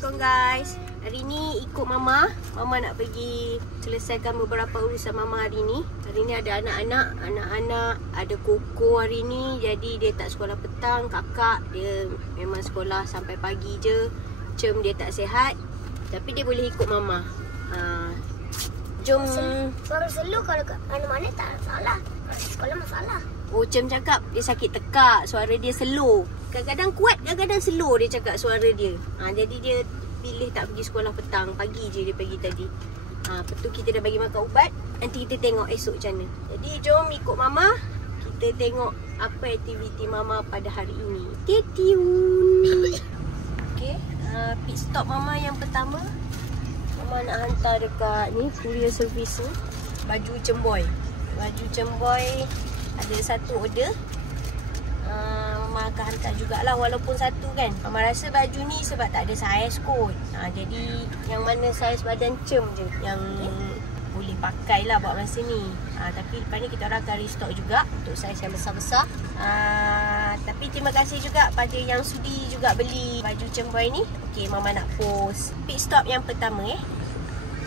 Assalamualaikum guys. Hari ni ikut Mama. Mama nak pergi selesaikan beberapa urusan Mama hari ni. Hari ni ada anak-anak, ada Koko hari ni. Jadi dia tak sekolah petang. Kakak dia memang sekolah sampai pagi je. Cem dia tak sihat. Tapi dia boleh ikut Mama. Jom. Suara slow kalau mana-mana tak salah. Sekolah masalah. Oh, Cem cakap dia sakit tekak. Suara dia slow. Kadang-kadang kuat, kadang-kadang slow dia cakap suara dia. Jadi dia pilih tak pergi sekolah petang. Pagi je dia pergi tadi. Lepas tu kita dah bagi makan ubat. Nanti kita tengok esok macam mana. Jadi jom ikut Mama. Kita tengok apa aktiviti Mama pada hari ini. Stay tune. Okay, pit stop Mama yang pertama. Mama nak hantar dekat ni, courier service ni. Baju cemboy. Baju cemboy ada satu order. Mama akan hantar jugalah walaupun satu kan. Mama rasa baju ni sebab tak ada saiz kot. Jadi yang mana saiz badan Cem je yang boleh pakai lah buat masa ni. Tapi lepas ni kita orang akan restock juga untuk saiz yang besar-besar. Tapi terima kasih juga pada yang sudi juga beli baju cemboy ni. Okay, Mama nak post pit stop yang pertama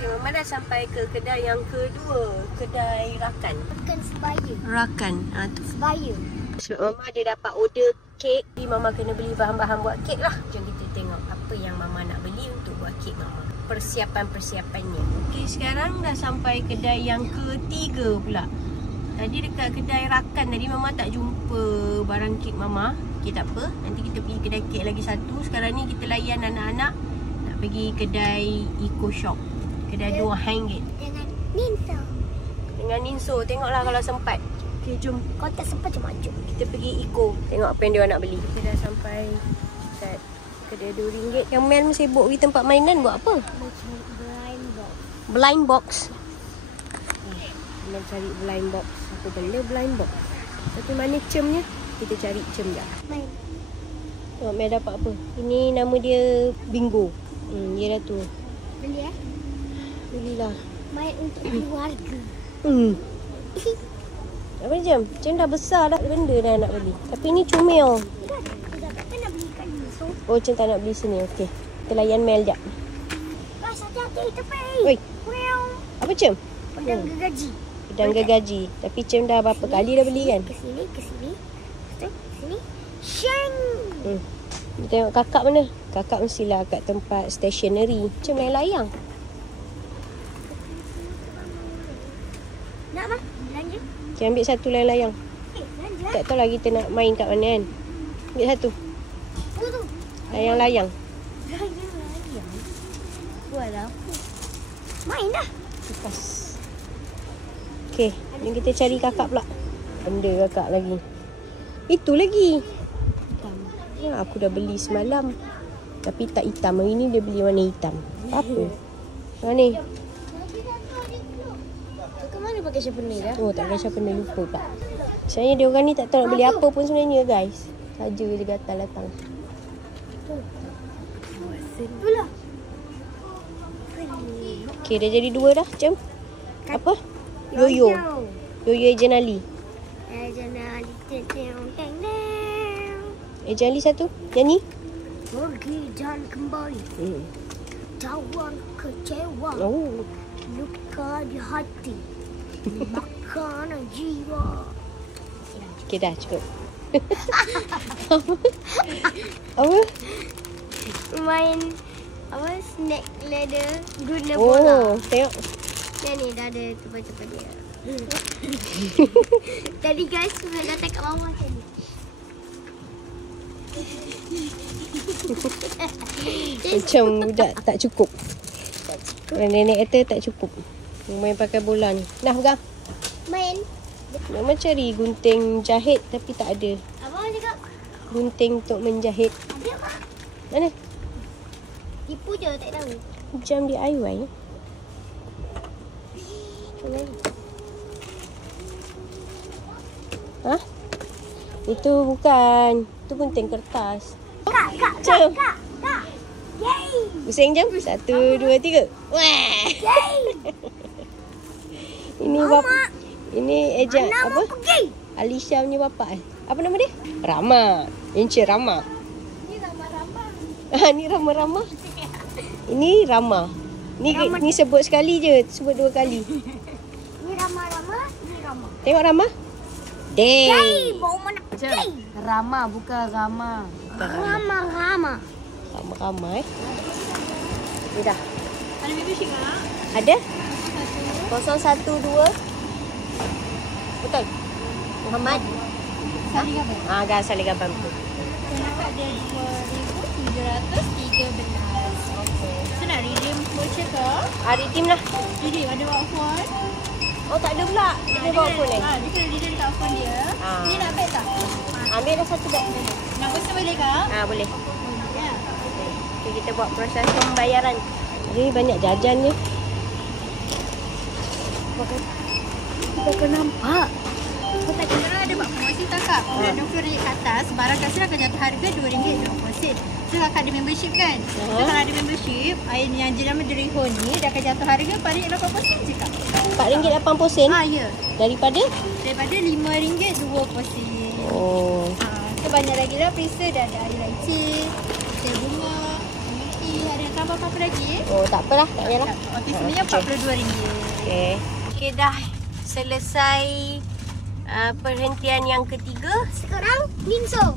Okay, Mama dah sampai ke kedai yang kedua. Kedai Rakan. Bukan sebaya. Rakan. Sebaya. Sebab Mama dia dapat order kek. Jadi Mama kena beli bahan-bahan buat kek lah. Jom kita tengok apa yang Mama nak beli untuk buat kek Mama. Persiapan-persiapannya. Okey, sekarang dah sampai kedai yang ketiga pula. Tadi dekat kedai Rakan tadi Mama tak jumpa barang kek Mama. Okey, tak apa. Nanti kita pergi kedai kek lagi satu. Sekarang ni kita layan anak-anak nak pergi kedai Eco Shop. Kedai RM2. Dengan Ninso. Dengan Ninso. Tengoklah kalau sempat. Okay, jom. Kalau tak sempat macam maju. Kita pergi Eco. Tengok apa yang dia nak beli. Kita dah sampai kat kedai RM2. Yang Mel sibuk pergi tempat mainan buat apa? Blind box. Blind box. Mel cari blind box. Apa benda blind box? Tapi mana Cemnya? Kita cari Cem dah. Main. Tengok Mel dapat apa. Ini nama dia Bingo. Dia dah tu. Beli Belilah. Main untuk keluarga. Apa Cem? Cem dah besar dah benda dah nak beli. Tapi ni comel. Kita nak belikan Ninso. Oh, Cem tak nak beli sini. Okey. Kita layan Mel jap. Guys, hati-hati tepi. Oi. Apa Cem? Pedang gergaji. Pedang gergaji. Tapi Cem dah berapa kali dah beli kan? Ke sini. Ke sini. Sheng. Kita tengok kakak mana? Kakak mestilah kat tempat stationery. Cem layang-layang. Nak mah? Belanja. Cem ambil satu layang-layang. Belanja. Tak tahu lah kita nak main kat mana kan. Ambil satu. Tu. Layang-layang. Layang. Buat apa? Main dah. Lepas. Okey, ni kita cari kakak pula. Benda kakak lagi. Itu lagi. Ya, aku dah beli semalam. Tapi tak hitam. Hari ni dia beli warna hitam. Apa? Mana ni? Ke mana pakai sharpener dah? Oh, tak ada siapa nak lupa tak. Sebenarnya dia orang ni tak tahu nak beli apa pun sebenarnya guys. Saja dia gatal datang. Itulah. Okey, dah jadi 2 dah, Cem. Apa? Yoyo. Yoyo Ejen Ali. Ejen Ali. Ejen Ali satu. Yang ni? Pergi dan kembali. Tawan kecewa. Oh. Luka di hati. Makanan jiwa. Okey dah, cukup. Apa? Main apa snack ladder guna bola. Oh, tengok. Ni dah ada tempat-tempat dia. Tadi guys saya datang kat bawah tadi. Macam budak tak cukup. Nenek kata tak cukup. Main pakai bola ni. Dah pegang. Main. Mama cari gunting jahit tapi tak ada. Abang cakap Gunting untuk menjahit. ada apa? Mana? Tipu je tak tahu. Jam DIY. Ha? Itu bukan. Itu gunting kertas. Kak. Jom. Kak. Yay. Pusing jam. 1, 2, 3. Wah. Yay. Ini bapa. Ini Ejen Mana apa? mau pergi? Alisha punya bapa. Apa nama dia? Rama. Encik Rama. Ni Rama-Rama. Ni Rama-Rama. Ini Rama. Ni sebut sekali je, sebut 2 kali. Ini Rama, ini Rama. Tengok Rama. Day. Bau mana? Rama bukan Rama. Rama. Rama Ni dah. Ada membership tak? Ada? 012. Betul. Muhammad. Salih apa? Gas salih gaban betul. Kenapa ada 2,713? Okey. So nak redeem voucher ke? Redeem lah. Redeem ada bawa phone. Oh tak ada pula. Kita bawa phone ni. Dia kena redeem kat phone dia. Ni nak bag tak? Ambil dah 1 beg. Nak pesan boleh ke? Boleh. Ya. Okay, kita buat proses pembayaran. Ini banyak jajan ni. Kita kena nampak. Kalau ada buat promosi tak kak? Dah RM20 kat atas, barang kat sini akan jatuh harga RM2.20. So kakak ada membership kan? So kalau ada membership, yang jenama Deriho ni dia akan jatuh harga paling RM80 je kak. RM4.80? Ya. Daripada RM5.20. Oh. So banyak lagi lah perisa. Dah ada air laci, teh bunga, milky. Ada yang tambah apa lagi? Oh tak apalah, tak payahlah. Okey, sebenarnya RM42. Okey, dah selesai perhentian yang ketiga. Sekarang Ninso.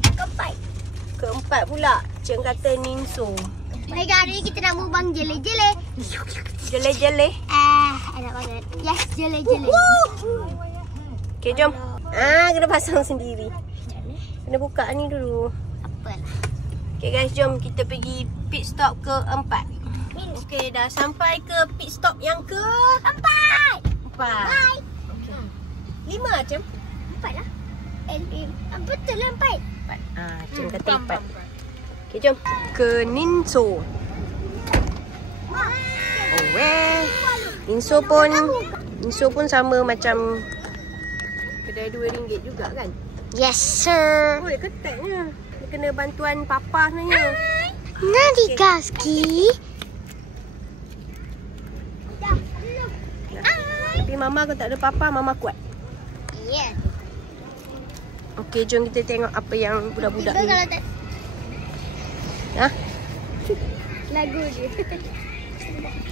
Keempat pula. Cik kata Ninso. Baik, hari ni kita nak mukbang jele-jele. Jele-jele. Enak banget. Yes, jele-jele. Okey, jom. Kena pasang sendiri. Kena buka ni dulu. Apalah. Okey guys, jom kita pergi pit stop keempat. Okey, dah sampai ke pit stop yang keempat. Bye. Okay. 5 macam? 4 lah. Betul lah 4. Macam kata 4. Okey, jom. Ke Ninso. Ninso pun sama macam kedai RM2 juga kan? Yes, sir. Oh, ketatnya. Dia kena bantuan papa sebenarnya. Nadigaski. Tapi mama kalau tak ada papa, mama kuat. Yeah. Okey, jom kita tengok apa yang budak-budak ni. Kalau tak... Lagu dia.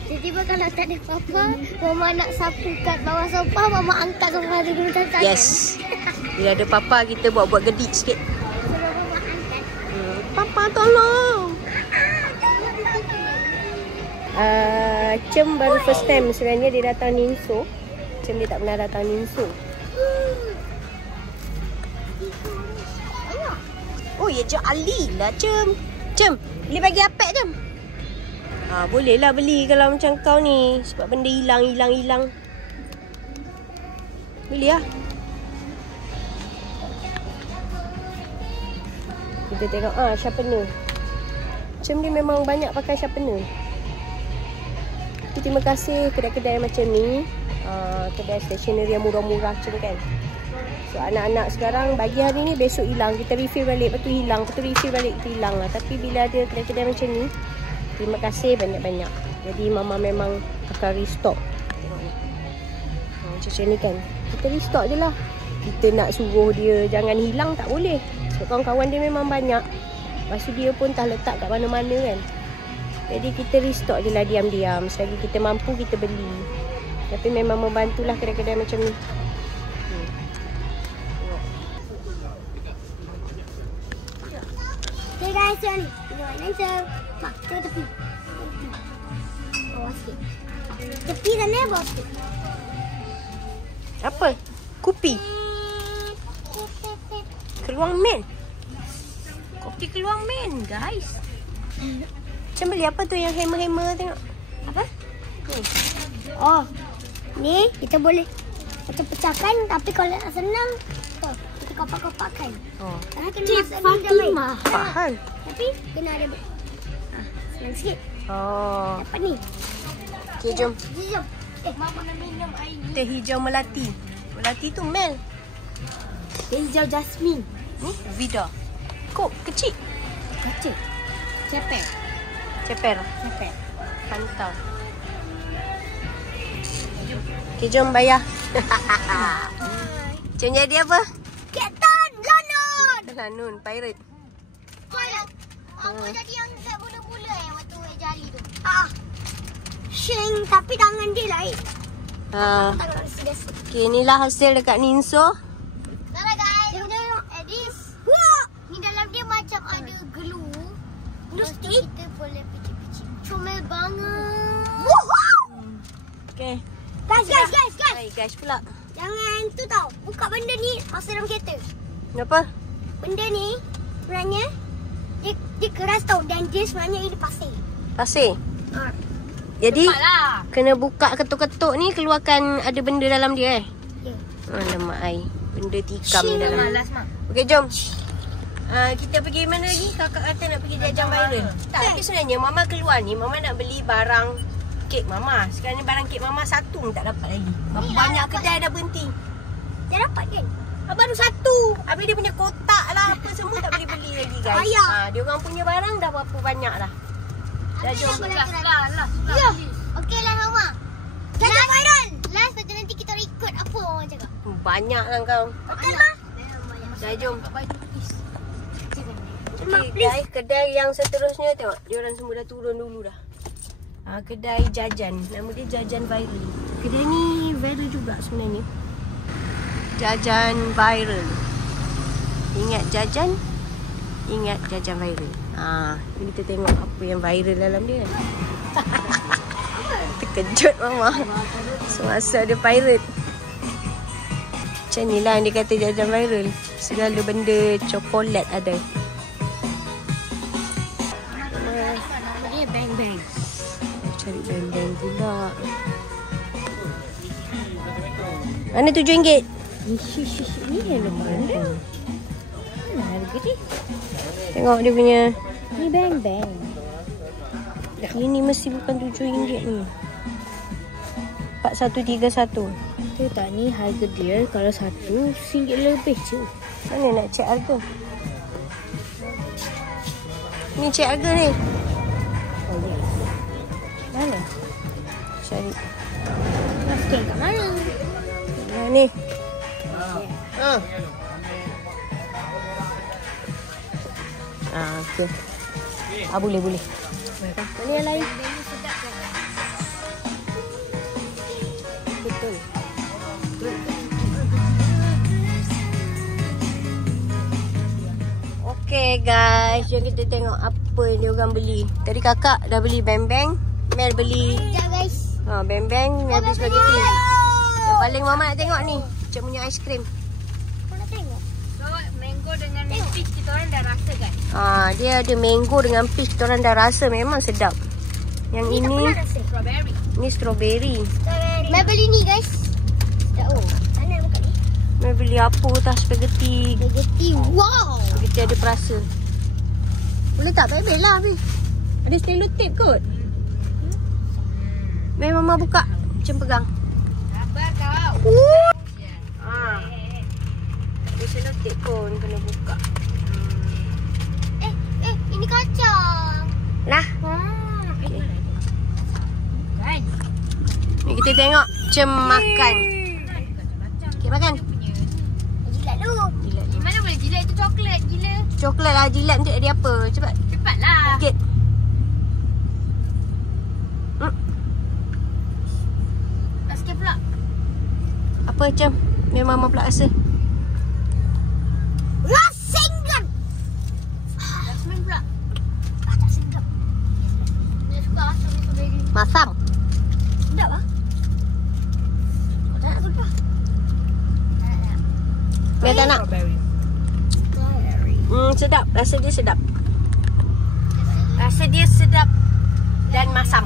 Tiba-tiba kalau tak ada papa, mama nak sapu kat bawah sofa, mama angkat sofa dia dulu tangan. Yes. Bila ada papa, kita buat gedik sikit. Mama angkat. Papa tolong. Cem baru first time sebenarnya dia datang Ninso. Cem dia tak pernah datang Ninso. Oh ya, je Ali lah Cem. Cem, boleh bagi apek Cem? Boleh lah beli kalau macam kau ni. Sebab benda hilang. Beli lah. Kita tengok sharpener. Cem dia memang banyak pakai sharpener. Terima kasih kedai-kedai macam ni. Kedai stationery yang murah-murah macam kan. So anak-anak sekarang bagi hari ni, besok hilang. Kita refill balik, lepas tu hilang. Lepas tu refill balik, kita hilang lah. Tapi bila ada kedai-kedai macam ni, terima kasih banyak-banyak. Jadi mama memang akan restock. Macam ni kan. Kita restock je lah. Kita nak suruh dia jangan hilang tak boleh. Sebab kawan-kawan dia memang banyak. Lepas tu dia pun tak letak kat mana-mana kan. Jadi kita restock je lah diam-diam. Selagi kita mampu, kita beli. Tapi memang membantulah kedai-kedai macam ni. Okay guys, ni. Tengok Mak, tengok tepi. Bawah sikit. Tepi sana, bawah sikit. Apa? Kopi? Keluang men. Kopi keluang men, guys. Macam beli apa tu yang hammer-hammer tengok? Apa? Ni kita boleh pecah-pecahkan, tapi kalau nak senang, kita kopak-kopakkan. Karena kena masak ni dah baik. Faham. Tapi kena ada senang sikit. Dapat ni. Okay, jom. Jom. Mama nak minum air ni. Teh hijau melati. Melati tu Mel. Teh hijau jasmine. Ni Vida. Kok kecil? Kecil. Ceper. Pantau. Okay, jom bayar. Jom jadi apa? Captain Lanun. Lanun, pirate. Apa jadi yang kat bula-bula yang waktu jari tu. Shing, tapi tangan dia lain. Tangan biasa. Okay, inilah hasil dekat Ninso. Nah guys, tengok Edis. Ni dalam dia macam ada glue. Mesti kita boleh picit-picit. Comel banget. Okay. Guys. Baik guys pula. Jangan tu tau. Buka benda ni masa dalam kereta. Kenapa? Benda ni sebenarnya dia keras tau dan dia sebenarnya ini pasir. Pasir. Jadi kena buka ketuk-ketuk ni keluarkan ada benda dalam dia Ya. Alamak ai. Benda tikam ni dalam. Malas mak. Okey jom. Kita pergi mana lagi? Kakak kata nak pergi jajan viral. Tak, tapi sebenarnya Mama keluar ni, Mama nak beli barang kek Mama. Sekarang ni barang kek Mama satu pun tak dapat lagi. Banyak kedai dah berhenti. Dia dapat kan? Baru satu. Habis dia punya kotak lah apa semua tak boleh beli lagi guys. Dia orang punya barang dah berapa banyak dah. Dah jom. Ya. Okeylah Mama. Jajan viral. Last lepas tu nanti kita record apa Mama cakap. Banyak lah kau. Okeylah. Dah jom. Okay guys, kedai yang seterusnya tengok. Diorang semua dah turun dulu dah. Kedai jajan. Nama dia Jajan Viral. Kedai ni viral juga sebenarnya. Jajan Viral. Ingat jajan? Ingat jajan viral. Kita tengok apa yang viral dalam dia. Terkejut Mama. Semasa ada pirate. Macam ni lah dia kata jajan viral. Segala benda coklat ada. Dia bang-bang. Cari bang-bang pula. Mana RM7? Ni yang mana? Harga dia. Tengok dia punya. Ni bang-bang. Ini mesti bukan RM7 ni. 4131. Tu tak ni harga dia kalau satu RM1 lebih je. Mana nak cek harga? Ni cek harga ni. Mana? Cari. Masking kat mana? Ni. Okey. Boleh. Mana yang lain? Betul. Okay guys, jom kita tengok apa yang dia orang beli. Tadi kakak dah beli bang-bang, Mel beli Sekejap guys. bang-bang, Mel beli spaghetti. Yang paling Mama nak tengok ni, macam punya aiskrim. Kau nak tengok? So, mango dengan peach kita orang dah rasa kan? Dia ada mango dengan peach, kita orang dah rasa memang sedap. Yang Ni tak ini pernah rasa. Strawberry. ni strawberry. Mel beli ni guys. Oh, mana buka ni? Mel beli apa tah spaghetti. Spaghetti. Wow. Spaghetti ada perasa. Boleh tak? Baik-baik lah habis. Ada selotip kot. Mel Mama buka. Macam pegang. Sabar kau. Ada selotip pun kena buka. Ini kacang. Lah. Okay. Kan? Ni kita tengok macam makan. Okay, makan. Jilat dulu. Jilat. Mana boleh jilat itu coklat gila. Coklat lah jilat macam dia apa. Cepat. Cepatlah. Sikit. Tak sikit pula. Apa macam memang Mama pula rasa. Rasingkan. Tak semen pula. Tak sedap. Dia suka asam strawberry. Masam. Sedap lah. Tak nak suka. Mel tak nak. Sedap. Rasa dia sedap. Rasa dia sedap dan masam.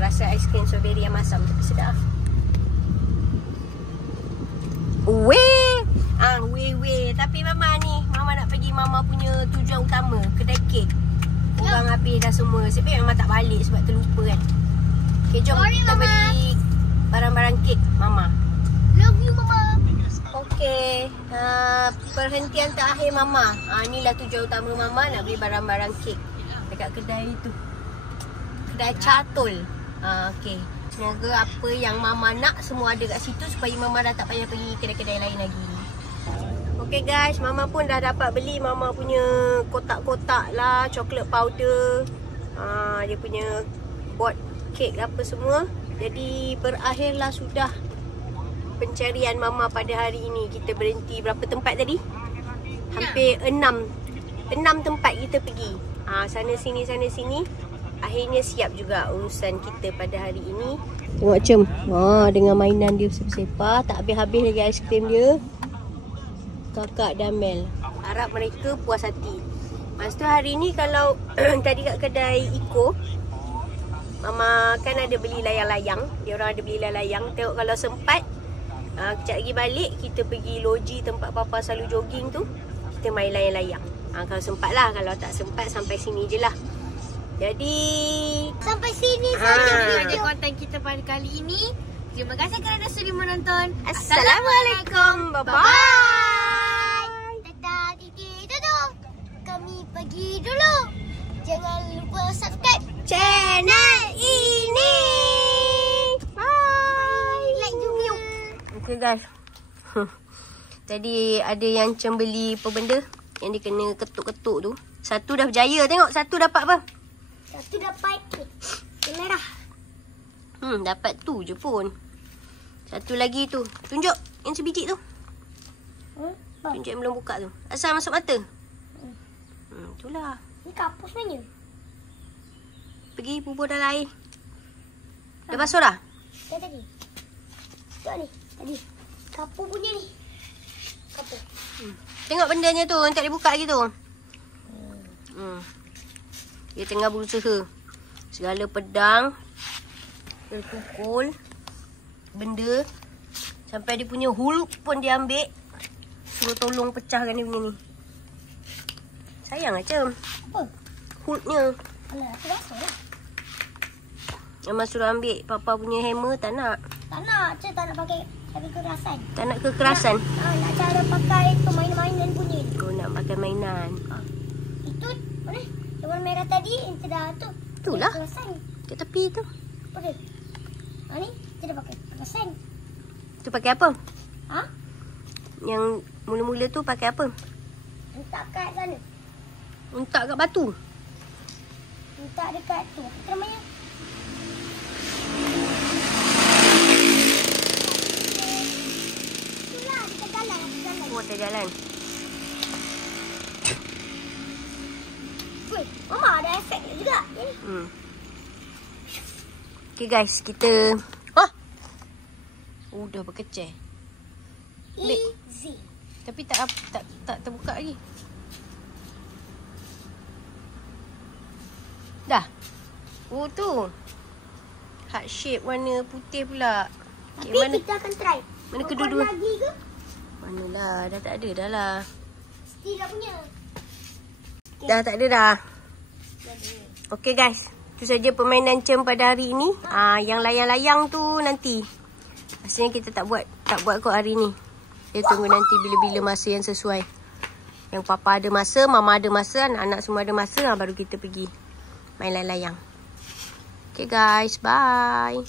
Rasa aiskrim strawberry yang masam tapi sedap. Weh. Tapi Mama ni, Mama nak pergi Mama punya tujuan utama, kedai kek. Orang habis dah semua. Sebab Mama tak balik sebab terlupa kan. Okay, jom kita beli barang-barang kek Mama. Love you Mama. Okey, perhentian terakhir Mama. Inilah tujuan utama Mama nak beli barang-barang kek dekat kedai itu. Kedai Catul. Okey. Semoga apa yang Mama nak semua ada kat situ supaya Mama dah tak payah pergi kedai-kedai lain lagi. Okey guys, Mama pun dah dapat beli Mama punya kotak-kotak lah, coklat powder. Dia punya buat kek apa semua. Jadi berakhirlah sudah pencarian Mama pada hari ini. Kita berhenti berapa tempat tadi? Hampir 6 tempat kita pergi. Sana sini. Akhirnya siap juga urusan kita pada hari ini. Tengok Cem. Dengan mainan dia sepah. Tak habis-habis lagi aiskrim dia. Kakak dan Mel. Harap mereka puas hati. Lepas tu hari ni kalau tadi kat kedai Iko, Mama kan ada beli layang-layang. Dia orang ada beli layang-layang. Tengok kalau sempat, kejap lagi balik kita pergi loji tempat Papa selalu jogging tu. Kita main layang-layang. Kalau sempat lah. Kalau tak sempat sampai sini je lah. Jadi sampai sini saja video konten kita pada kali ini. Terima kasih kerana sudi menonton. Assalamualaikum. Bye-bye. Dadah, Titi, tutup. Kami pergi dulu. Jangan lupa subscribe Channel ini. Bye. Like juga. Okay guys. Tadi ada yang beli apa benda yang dia kena ketuk-ketuk tu. Satu dah berjaya. Tengok satu dapat apa? Satu dapat merah. Dapat tu je pun. Satu lagi tu. Tunjuk yang sebiji tu. Tunjuk yang belum buka tu. Asal masuk mata. Itulah. Ni kapus mana? Pergi bubur dalam air. Dah basuh dah? Dah tadi. Tengok ni. Tadi. Kapur punya ni. Kapur. Tengok bendanya tu. Yang tak boleh buka lagi tu. Dia tengah berusaha. Segala pedang. Dia pukul. Benda. Sampai dia punya Hulk pun dia ambil. Suruh tolong pecahkan dia punya ni. Sayang macam. Apa? Hulknya. Alah, aku rasa lah. Mama suruh ambil Papa punya hammer. Tak nak. Tak nak. Cik tak nak pakai kekerasan. Tak nak kekerasan. Nak cara pakai permainan-mainan punya. Oh, nak pakai mainan. Itu mana? Yang warna merah tadi yang tidak tu. Itulah. Kekerasan. Kat tepi tu. Apa dia? Ni tidak pakai kekerasan. Tu pakai apa? Ha? Yang mula-mula tu pakai apa? Letak kat sana. Untak kat batu. Letak dekat tu. Apa namanya? Itulah dekat jalan. Oh, tak jalan. Weh, Mama ada efek juga. Okay guys, kita dah berkecil. Easy. Tapi tak terbuka lagi. Dah. Oh tu. Heart shape warna putih pula. Tapi mana? kita akan try. Mana kedua-dua? Lagi ke? Manalah, dah tak ada dah lah. Mesti dah punya. Dah tak ada dah. Okay guys. Itu saja permainan Cem pada hari ini. Yang layang-layang tu nanti. Maksudnya kita tak buat kot hari ni. Dia tunggu nanti bila-bila masa yang sesuai. Yang Papa ada masa, Mama ada masa, anak-anak semua ada masa, baru kita pergi main layang-layang. Okay guys, bye.